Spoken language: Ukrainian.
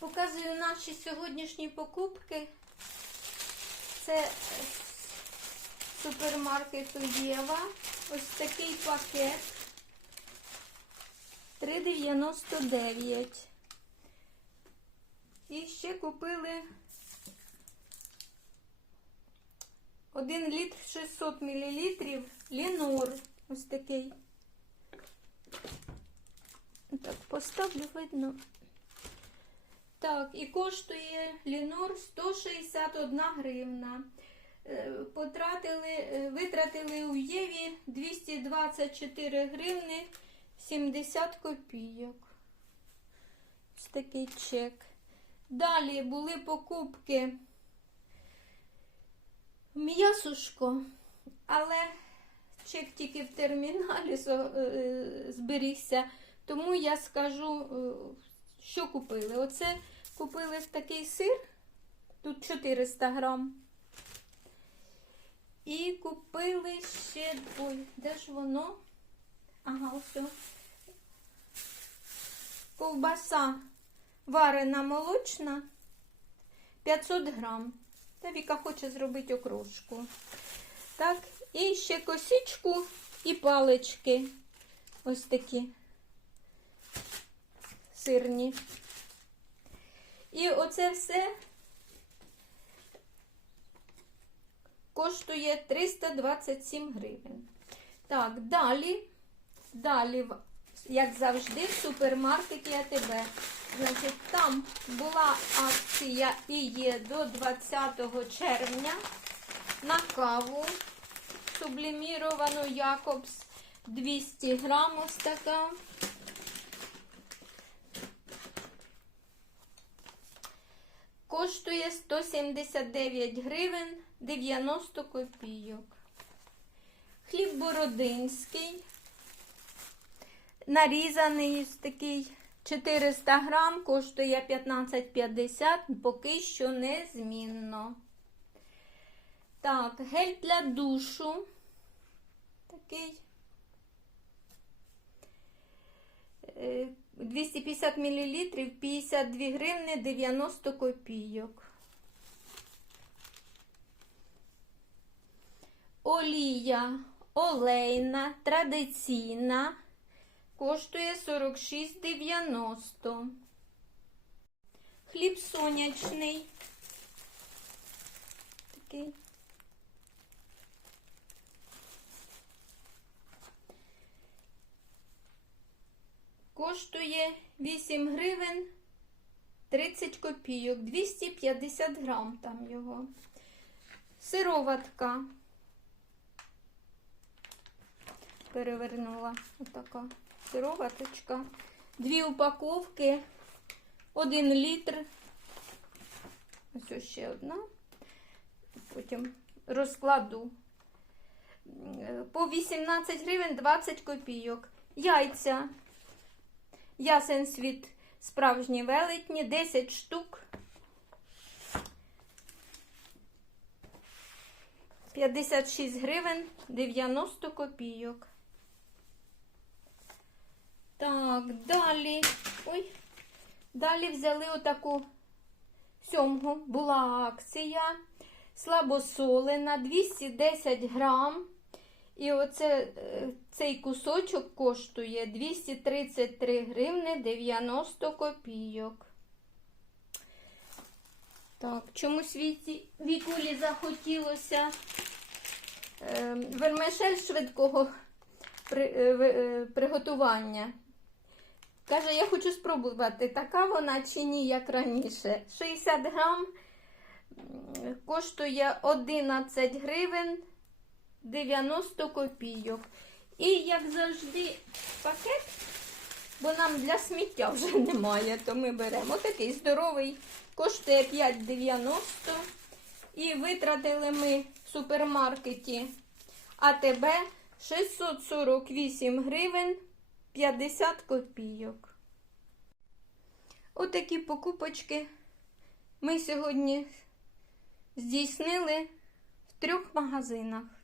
Показую наші сьогоднішні покупки. Це з супермаркету Єва. Ось такий пакет. 3,99. І ще купили 1 літр 600 мл Лінор. Ось такий. Так, поставлю, видно. Так, і коштує Лінор 161 гривна. Е, Потратили, е, витратили у Єві 224 гривни 70 копійок. Ось такий чек. Далі були покупки м'ясушко, але чек тільки в терміналі е, зберігся. Тому я скажу, що купили. Оце купили такий сир, тут 400 грам. І купили ще, ой, де ж воно? Ага, ось. Ковбаса варена молочна 500 грам. Та Віка хоче зробити окрошку. Так, і ще косичку і палички. Ось такі сирні. І оце все коштує 327 гривень. Так, далі, далі, як завжди, в супермаркеті АТБ. Значить, там була акція і є до 20 червня на каву субліміровану Якобс 200 грам ось Коштує 179 гривень 90 копійок. Хліб бородинський. Нарізаний такий 400 грам, коштує 15,50, поки що незмінно. Так, гель для душу. Такий. Е, 250 мл, 52 гривни 90 копійок. Олія олейна, традиційна, коштує 46,90. Хліб сонячний. Такий. Коштує 8 гривень 30 копійок, 250 грам там його. Сироватка. Перевернула отака сироваточка. Дві упаковки, один літр. Ось ось ще одна. Потім розкладу. Е, По 18 гривень 20 копійок. Яйця. Ясен світ справжні велетні, 10 штук. 56 гривень 90 копійок. Так, далі. Ой, далі взяли отаку сьомгу. Була акція. Слабосолена, 210 грам. І оце е, цей кусочок коштує 233 гривни 90 копійок. Так, чомусь вікулі захотілося е, вермишель швидкого при, е, е, приготування. Каже, я хочу спробувати, така вона чи ні, як раніше. 60 грам коштує 11 гривень 90 копійок. І, як завжди, пакет, бо нам для сміття вже немає, то ми беремо такий здоровий, коштує 5,90. І витратили ми в супермаркеті АТБ 648 гривень 50 копійок. Отакі покупочки ми сьогодні здійснили в трьох магазинах.